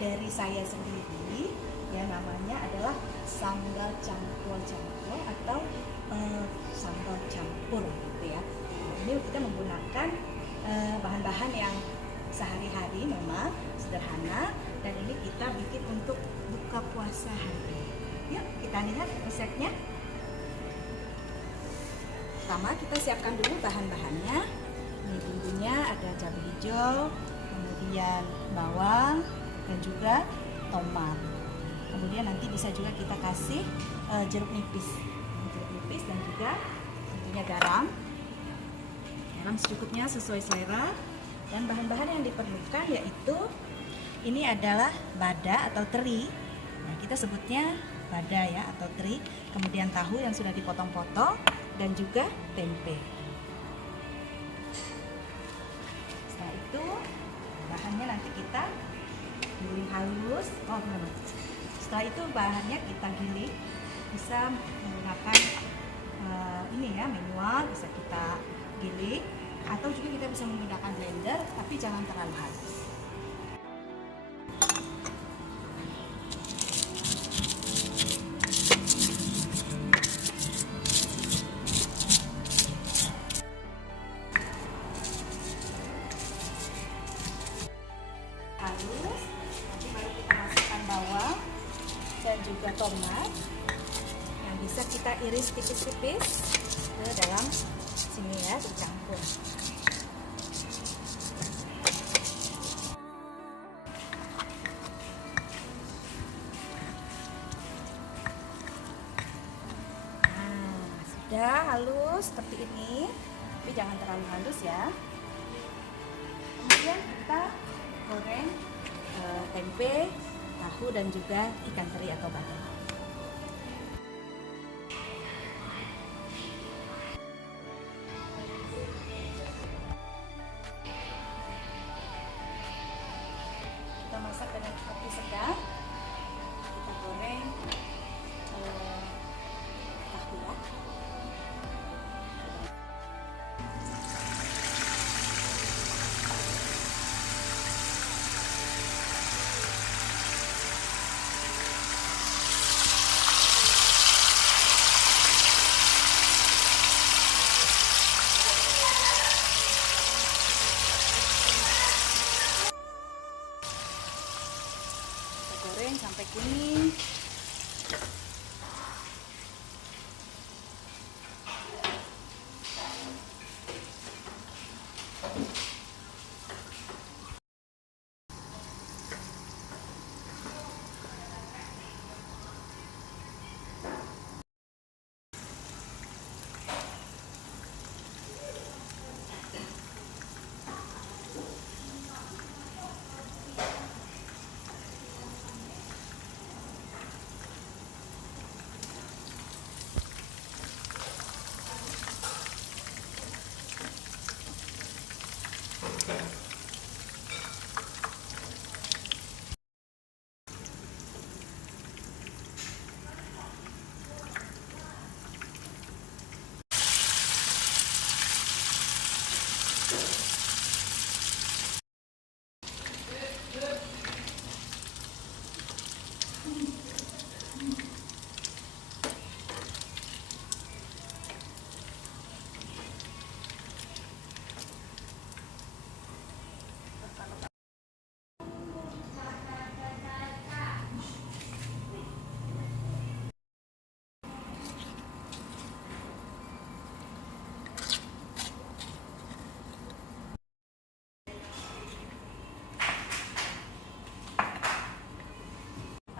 dari saya sendiri, ya namanya adalah sambal campur atau sambal campur gitu ya. Nah, ini kita menggunakan bahan-bahan yang sehari-hari memang sederhana, dan ini kita bikin untuk buka puasa hari ini. Yuk kita lihat resepnya. Pertama kita siapkan dulu bahan-bahannya. Ini bumbunya ada cabai hijau, kemudian bawang, dan juga tomat. Kemudian nanti bisa juga kita kasih jeruk nipis, dan juga tentunya garam secukupnya sesuai selera. Dan bahan-bahan yang diperlukan yaitu ini adalah bada atau teri. Nah, kita sebutnya bada ya atau teri. Kemudian tahu yang sudah dipotong-potong dan juga tempe. Setelah itu bahannya nanti kita giling halus. Setelah itu bahannya kita giling, bisa menggunakan ini ya manual, bisa kita giling, atau juga kita bisa menggunakan blender, tapi jangan terlalu halus. Halus, nanti baru kita masukkan bawang dan juga tomat yang bisa kita iris tipis-tipis ke dalam sini ya, dicampur. Nah, sudah halus seperti ini, tapi jangan terlalu halus ya. Kemudian kita goreng tempe, tahu, dan juga ikan teri atau bada. Kita masak dengan api sedang. Kita goreng tahu ya. Goreng sampai kuning.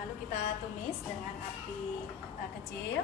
Lalu kita tumis dengan api kecil.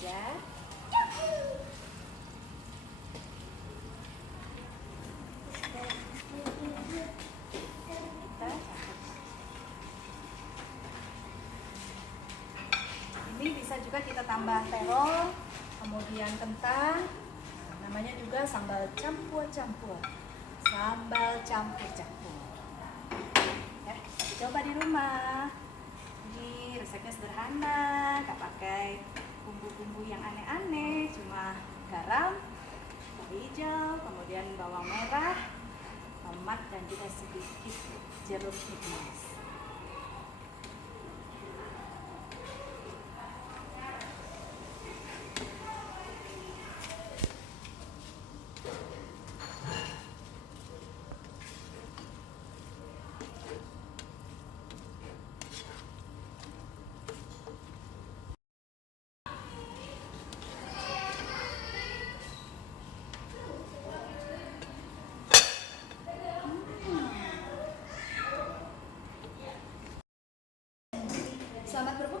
aja. Kita campur. Ini bisa juga kita tambah terong, kemudian kentang. Namanya juga sambal campur-campur. Sambal campur-campur. Ya, coba di rumah. Ini resepnya sederhana, nggak pakai bumbu-bumbu yang aneh-aneh, cuma garam, cabai hijau, kemudian bawang merah, tomat, dan juga sedikit jeruk nipis. Selamat berbuka.